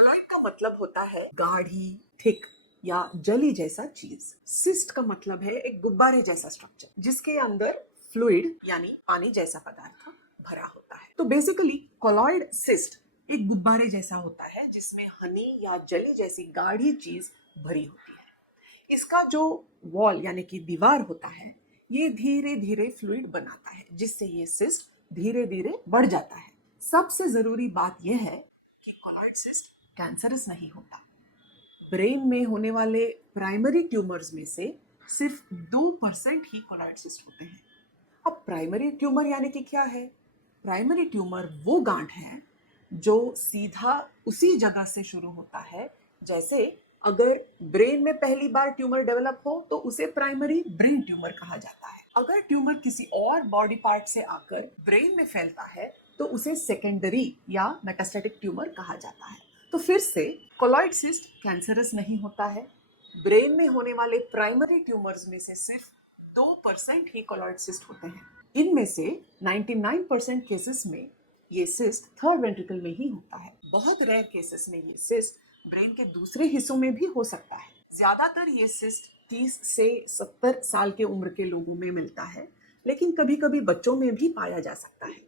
Colloid का मतलब होता है गाढ़ी, थिक या जली जैसा चीज। सिस्ट का मतलब है एक गुब्बारे जैसा स्ट्रक्चर जिसके अंदर फ्लूइड यानी पानी जैसा पदार्थ भरा होता है। तो बेसिकली कोलॉइड सिस्ट एक गुब्बारे जैसा होता है जिसमें हनी या जली जैसी गाढ़ी चीज भरी होती है। इसका जो वॉल यानी कि दीवार होता है ये धीरे धीरे फ्लूइड बनाता है जिससे ये सिस्ट धीरे धीरे बढ़ जाता है। सबसे जरूरी बात यह है कि कोलॉइड सिस्ट कैंसरस नहीं होता। ब्रेन में होने वाले प्राइमरी ट्यूमर्स में से सिर्फ 2% ही कोलॉइड सिस्ट होते हैं। अब प्राइमरी ट्यूमर यानी कि क्या है? प्राइमरी ट्यूमर वो गांठ है जो सीधा उसी जगह से शुरू होता है। जैसे अगर ब्रेन में पहली बार ट्यूमर डेवलप हो तो उसे प्राइमरी ब्रेन ट्यूमर कहा जाता है। अगर ट्यूमर किसी और बॉडी पार्ट से आकर ब्रेन में फैलता है तो उसे सेकेंडरी या मेटास्टेटिक ट्यूमर कहा जाता है। तो फिर से कोलॉइड सिस्ट कैंसरस नहीं होता है। ब्रेन में होने वाले प्राइमरी ट्यूमर्स में से सिर्फ 2% ही कोलॉइड सिस्ट होते हैं। इनमें से 99% केसेस में ये सिस्ट थर्ड वेंट्रिकल में ही होता है। बहुत रेयर केसेस में ये सिस्ट ब्रेन के दूसरे हिस्सों में भी हो सकता है। ज्यादातर ये सिस्ट 30 से 70 साल के उम्र के लोगों में मिलता है, लेकिन कभी कभी बच्चों में भी पाया जा सकता है।